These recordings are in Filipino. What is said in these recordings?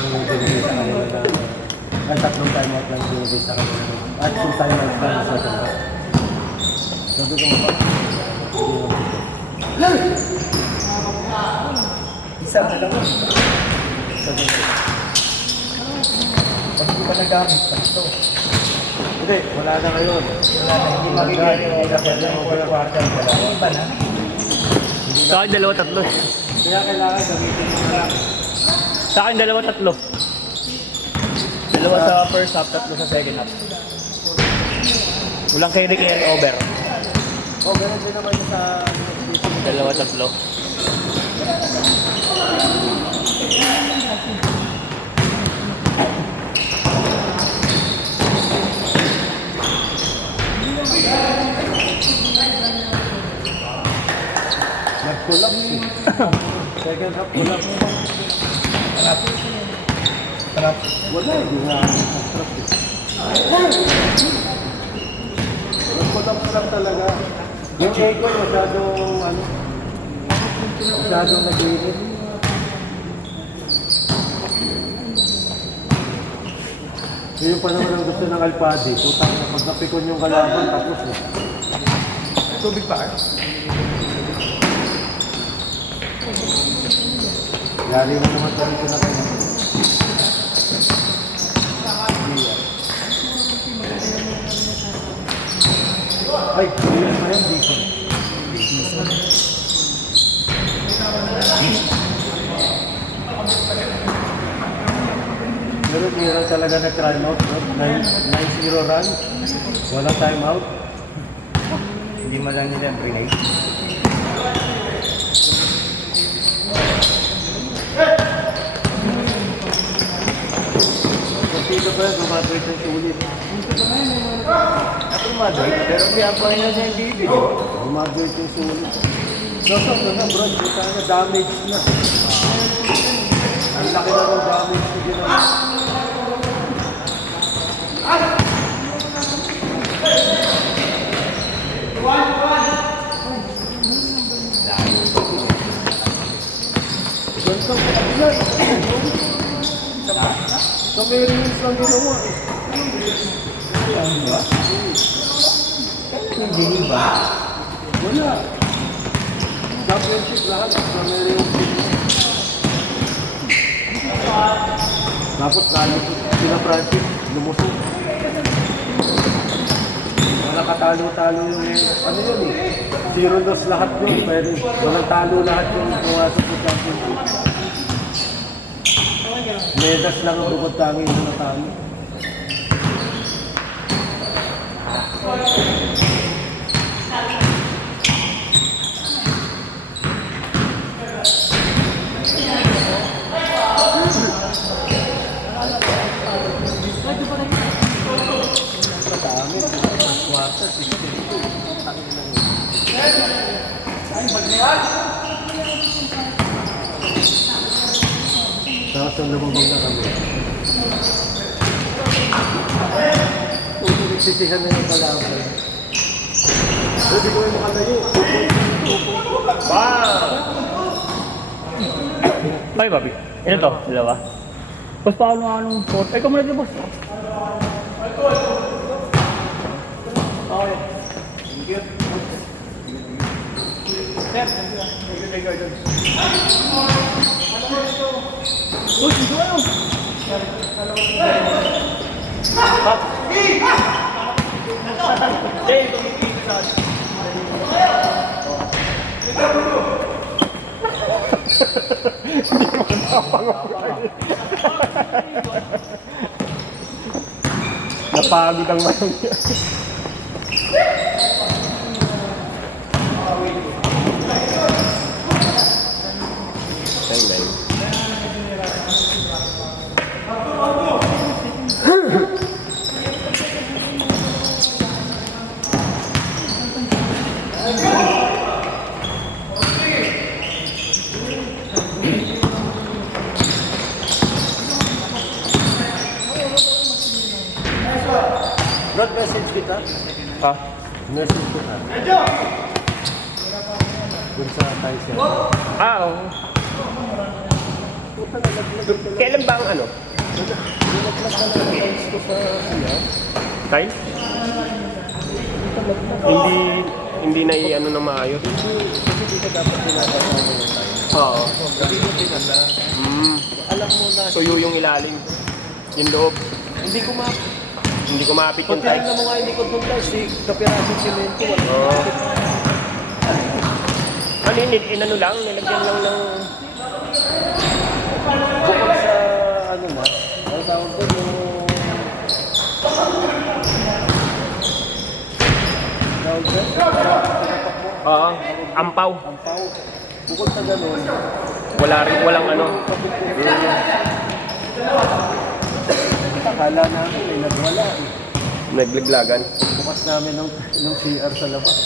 lang yung binigay sa kanila na ay tatlong time out lang binigay sa kanila. At kung time out lang sa kanila. Sabi ko ba? Isa na lang. Sabi ko. Pag hindi pa nagamit, ito. Hindi, wala na ngayon. Wala na, hindi magiging yung quarter. Iba na. Sa akin, dalawa, tatlo. Kaya kailangan gamitin mo na lang. Sa akin, dalawa, tatlo. Dalawa sa first half, tatlo sa second half. Walang carry over. Oh, ganun din naman sa Dalawa, tatlo. nag-pull-up. Second half pull-up. Harap. Wala, hindi nga nag-trap eh. Nag-pull-up lang talaga. Yung Egon masyadong nag-limit. Yung pa naman ang gusto ng Alpadi, putang na pag napikon yung kalaban, tapos eh. Tubig pa eh. Yari mo naman sa rito na kayo. Ay, kuya pa yan, dito. Pero tira talaga na time out, no? 9-0 run. Wala time out. Hindi mo lang nila grenade. Dito pa yan, gumatrate ng sulit. Ako madrid, pero kaya pa rin sa hindi. Gumatrate yung sulit. So na bro, buta na damage na. Ang laki na ng damage na ginawa. Ganito pa ilan. Sa Marines lang ginawa eh. Ano ba? Hindi ba? Wala. Championship lahat sa Marines. Tapos lalo sila Francis, lumusok. Nakatalo-talo yung ano yun eh. 0-2 lahat yun. Pero walang talo lahat yung pumasok sa championship. Medas lang ang bukod tangin na natalo. Tapos ang lumabang na kami. Kung nagsisihan na yung kalaban. Hindi ko yung makalayo. Ay, Bobby. Ano to? Dalawa? Boss, paano anong port? Ay, kumulad na, boss. Okay. Thank you. Boss, ito ano? Napagod ang manong niya. Brad, message kita. Ha? Message kita. Dun sa Tyson. Ah, oo. Puta, nalaglag talaga. Kailan ba ang ano? Nalaglag talaga ang tiles ko sa siya. Time? Hindi na i-ano na maayos. Kasi di ka dapat pinapasama ng tiles. Oo. Hindi mo pinala. Alam mo na. Suyo yung ilalim. Yung loob. Hindi ko Hindi ko mapit Pag yung tiles. tinignan mo nga yung likod ng tiles, kapirasong simento, wala. Oo. Ano yun? Inano lang? Nilagyan lang ng... Bukod sa ano ma, ang tawag ko yung... Tawag ko? Pinapak mo. Oo. Ampaw. Ang pao. Bukod sa ganun, Walang ano. akala namin may nagwala eh. Naglaglagan. Bukas namin ng CR sa labas.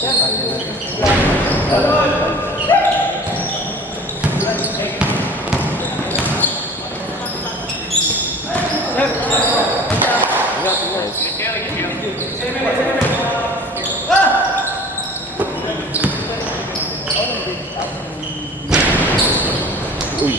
Uy.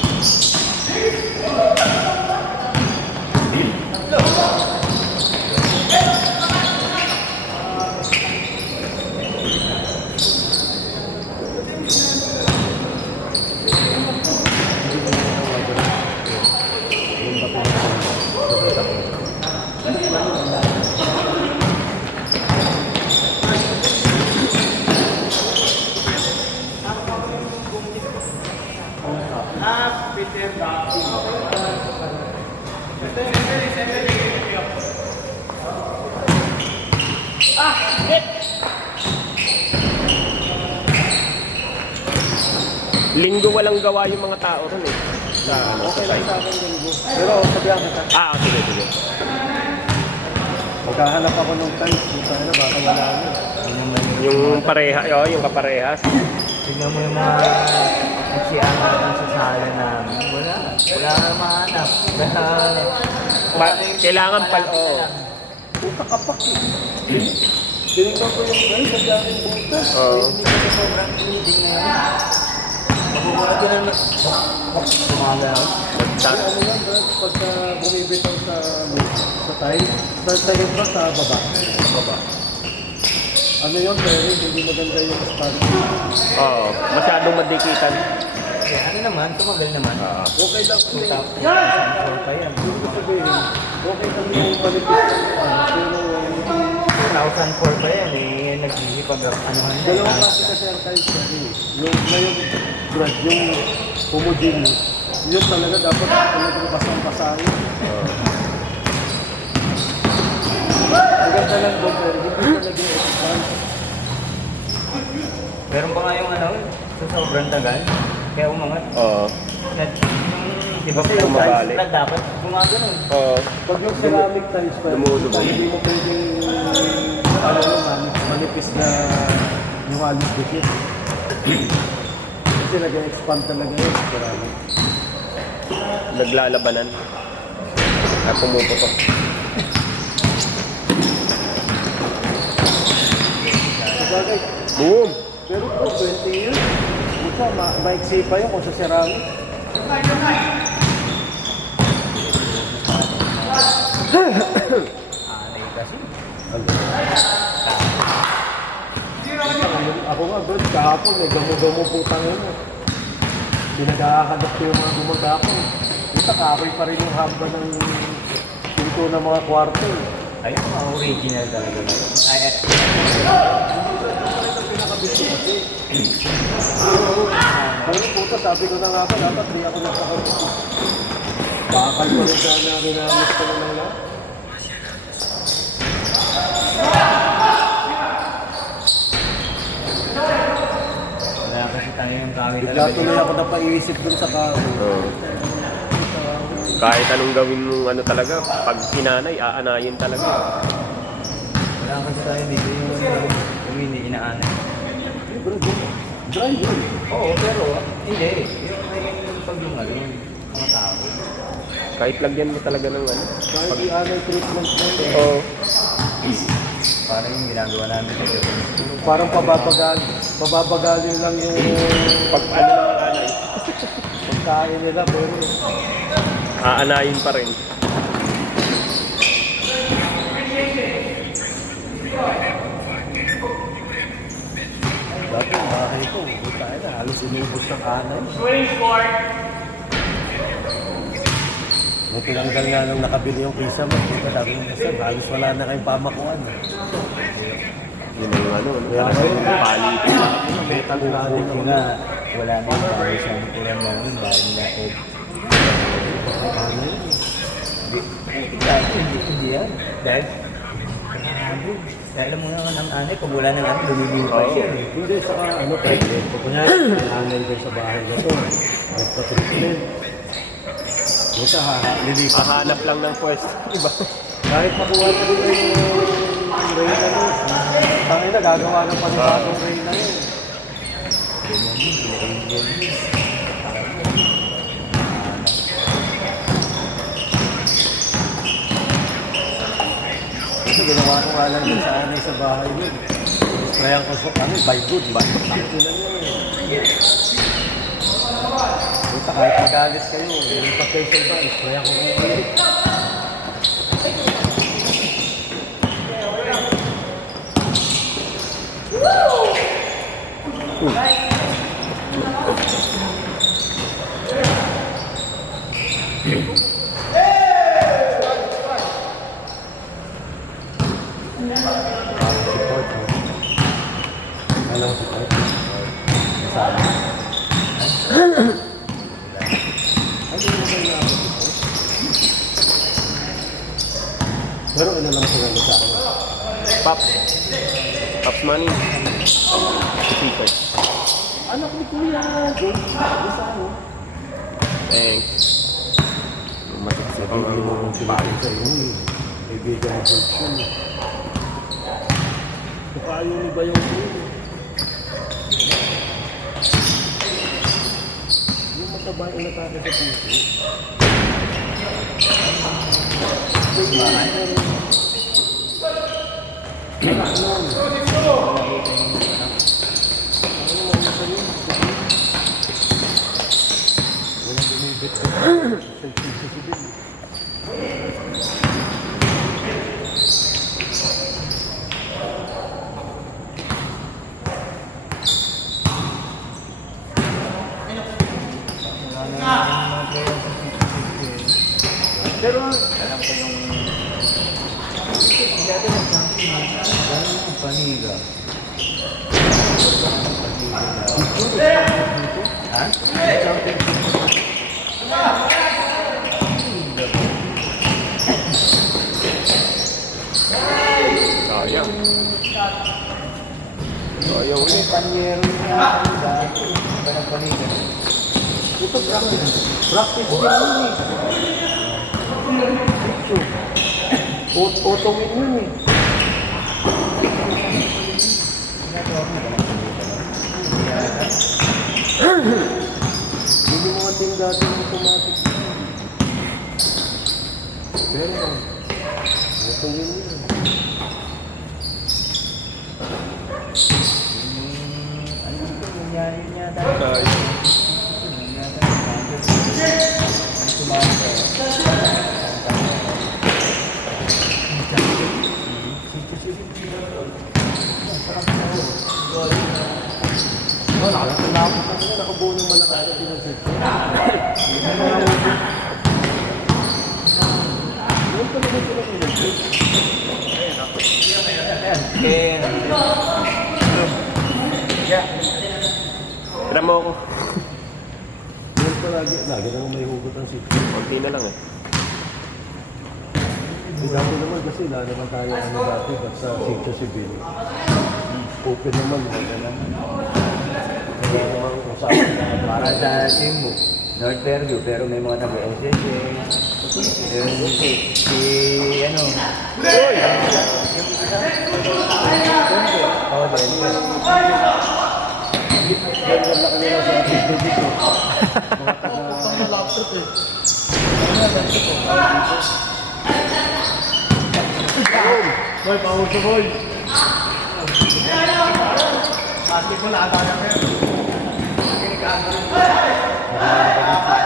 Linggo walang gawa yung mga tao ron eh. Sa ano, sa Okay lang site. sa akin linggo. Pero sabihan kita, Sige, sige. maghahanap ako ng tiles kung saan na baka wala na. Yung pareha, yung kaparehas. Tignan mo yung mga nagsiyan natin sa sala namin. Wala na mahanap. Kailangan Puta kapak eh. Tinignan ko yung tiles, sabihan yung butas. Oo. Hindi ko na sobrang bleeding na yan. Makukuha din na tumagalaw. Ano yan, Brad? Pagka bumibitaw sa tiles, sa ba sa baba? Baba. Ano yun, pero hindi maganda yung stand. Oo. Masyadong madikitan. Kaya ano naman, tumagal naman. Okay lang kung may Top. Pa yan. ibig sabihin, okay lang yung manipis pero 2004 pa yan eh. Nagsisipag anuhan na. dalawang klase kasi ang tiles kasi yung ngayon, Brad, yung homogeneous, yun talaga dapat talagang basang-basahin. Maganda lang doon, pero hindi talaga yung expand. Meron pa nga yung ano, sa sobrang tagal. Kaya umangat. Oo. Di ba yung Bumabalik. tiles na dapat gumagano'n. Oo. Pag yung ceramic tiles pa, Lumulubog. hindi mo pwedeng ano naman, manipis na yung halos dikit. Kasi nag-expand talaga yun, ceramic. Naglalabanan. At pumuputok. Sabagay, Boom! pero po, 20 years, buta, maiksi pa yun kung sa ceramic. Anay kasi. Ako nga, bro, kahapon, may gamo-gamo putang yun. Pinag-aahadap ko yung mga gumagapon. Buta, kahoy pa rin yung hamba ng pinto ng mga kwarto. Ayun, mga original talaga. Ay, Pinakabit ko kasi. Pero puta, sabi ko na nga ba, dapat di ako nagpakabit. Bakal pa rin sana ginamit ko na lang lang. wala kasi tayo yung kawin Bigla talaga. tuloy ako napaisip dun sa kahoy. Oo. Kahit anong gawin mong ano talaga, pag inanay, aanayin talaga. Wala kasi tayo dito yung hindi inaanay. Bro, dry yun. Oo, pero hindi. Yung pag yung ano, mga tao. Kahit lagyan mo talaga ng ano. Kahit i-anay treatment mo. Oo. Parang yung ginagawa namin dito. Parang pababagal lang yung... Pag ano ng anay. pagkain nila, pero Aanayin pa rin. dati yung bahay ko, buta na, halos inubos ng anay. May tinanggal nga nung nakabili yung pizza mo, buta sabi mo, basta halos wala na kayong pamakuan. Yun na yung ano, Kaya ngayon, palitin. metal na rin Buti nga, wala na yung bahay sa likuran namin dahil nila ano yun. Hindi yan. Dahil, alam mo naman ang anay, pag wala nang anay, lumilipas siya. Hindi, saka ano, pwede. Pag kunyari, may anay din sa bahay na to, nagpa-treatment. Buta, lilipas. Hahanap lang ng pwesto. Iba. Kahit makuha na rin yung Reyna mo, tangin na, gagawa ng panibagong Reyna yun. Ganyan yun, sila Angel. Kasi ginawa ko nga lang din sa anay sa bahay yun. Sprayan ko sa kami, by good, by takto lang yun eh. Buta, kahit magalit kayo, yung pa-facial ba, sprayan ko kung ulit. Support, no? Alam mo support? Kasama. Ay, hindi mo ba yung support? Pero ano lang sila sa akin? Pop. Pop's money. Super. Anak ni Kuya, Jake. Isa mo. Thanks. Masasip ang Hindi mo kung sinabi sa iyo, kaibigan ng Jake yun. Kapayo ni ba yung Kuya? Yung mataba yung natake sa puso. Anak nun. Walang bumibit ko. Selfie-selfie. Pero alam ko yung dati nagsasabi ng paniga. Ha? sayang. Sayang Yung ulit. panyero niya dati iba ng paniga. Ito practice. Practice din yun eh. Otongin yun eh. Hindi mo mating dati ng automatic. Pero, otongin yun. Ano ito? Nangyari niya dati. Sayang. Nakabuo ng malakala din ang safety. Yun pa naman sila pinag-safety. Tira mo ako. Yun pa lagi naman may hugot ang safety. Konti na lang eh. Dati naman kasi wala naman tayo ano dati basta safety civil. Open naman. Kaya naman usapan na Para sa team mo, North Fairview, pero may mga taga-SSA. Si, ano? Uy! Yung isa? Oo, din. Ganyan na kanila sa safety dito. Pang na laptop eh. Boy, pauso boy. Pati ko na ata na kayo. Nakakabalik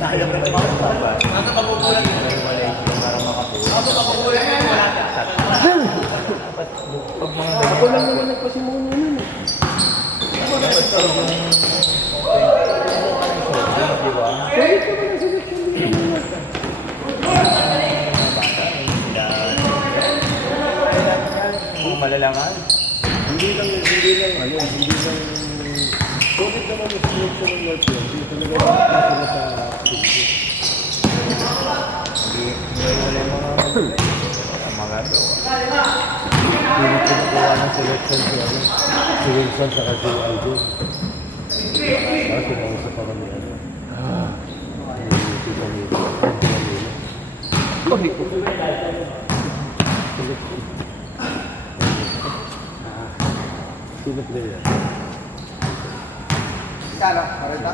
Ako lang naman nagpasimuno nun. Sulit ko na sulit ko naman. Malalangan. Hindi lang, hindi lang, sulit naman yung selection ng North York. Hindi talaga sila sa Philippines. Hindi wala yung mga gawa. Hindi pinakuha ng selection si Wilson sa kasi Aldo. Bakit kinausap pa kami ano? Si Camilo. Sino player? Kala, marita.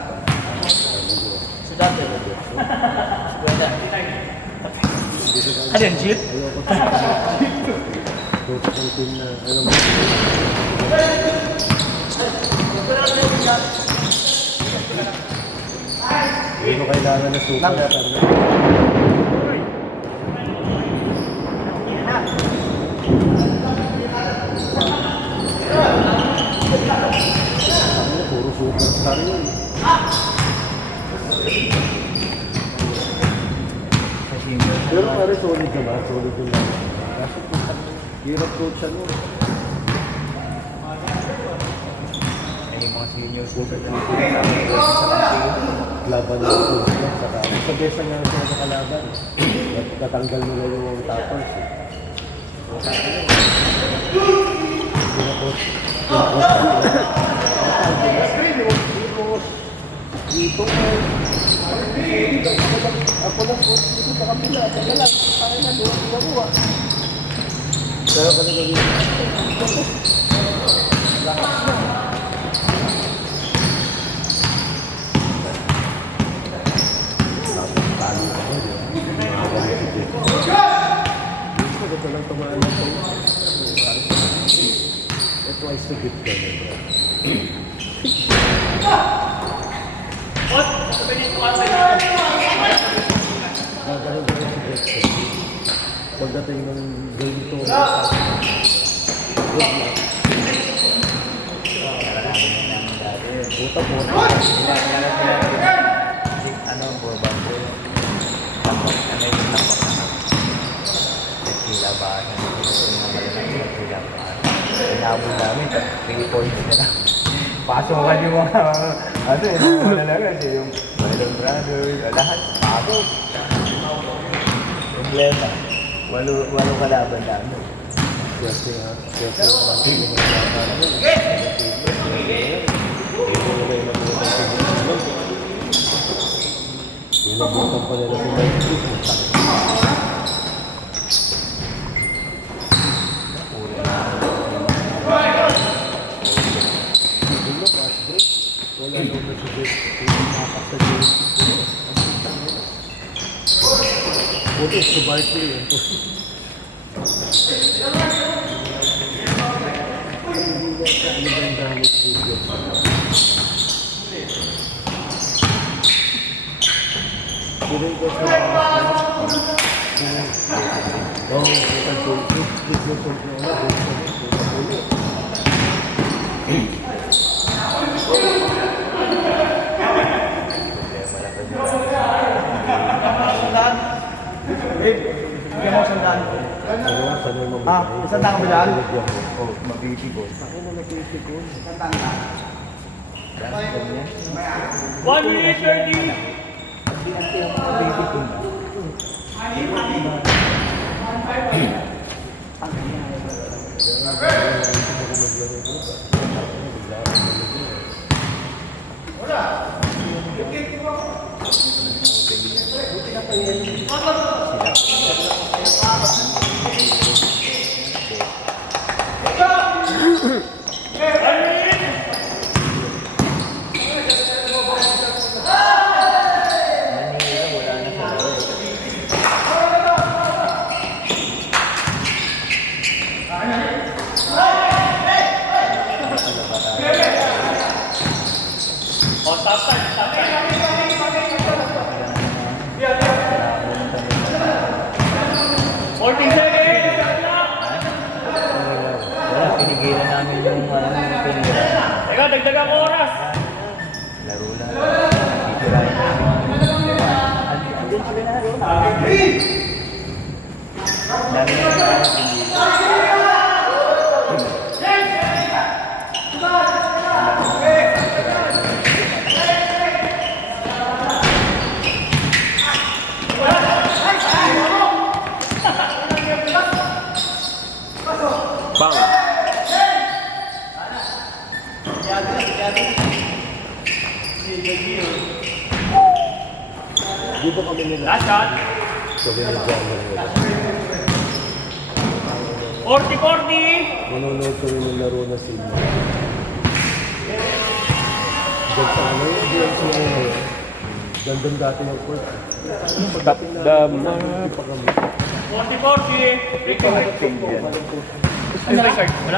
Sa dati. Wala. Ano yung jeep? Ayoko sa coach ng team na alam mo. Hindi mo kailangan na super. Puro superstar yun. Pero pare solid naman, solid naman. Kaso hirap coach ano. Ay, yung mga seniors ko sa Laban ng coach lang. Saka sa besa nga sila sa kalaban. Natanggal nila yung toppers. Pinacoach. Dito ako lang coach dito sa kapila. Kaya lang, kaya na doon ginagawa. Pero ka nagawin. Lakas na. Talo ako, di ba? Makakagalit si Jake. Gusto ko lang tumaan ng coach. It was to get them. Nagkaroon ko si Dexter. Pagdating ng ganito, good luck. Buta po. Ano, burbang ko. Tapos, ano yung tapos na. Nagsilabahan. Nagsilabahan. Inabot namin, 3 points na lang. Pasokan yung mga, ano eh, mga lalagan, yung Marlon Brothers, lahat, pasok. Problema. Walo kalaban namin. Kasi Inabutan pa nila si Mike. Wala nung nasa-break. Nakakasta-break. Buti si Barkley yun. Ano ba yung gamit dito? Hindi ko sa Bigyan mo sandaan. Isang tang bilaan? Oo, mag-iipikon. Ako na nag-iipikon. Isang tang ka. 1 minute 30! dagang oras. Laro na. Titirahin namin. Andun sila na laro. Dami na rin tayo hindi. Bang. Di ba kami nila? Last shot. Sabi ng genre nila. 40-40. Manonood kami ng laro na sila. Diyan sa ano yung DLC ngayon. Gandang dati ng court. Pagdating na, hindi pa kami. 40-40. Record. Yan. Ano record? Wala.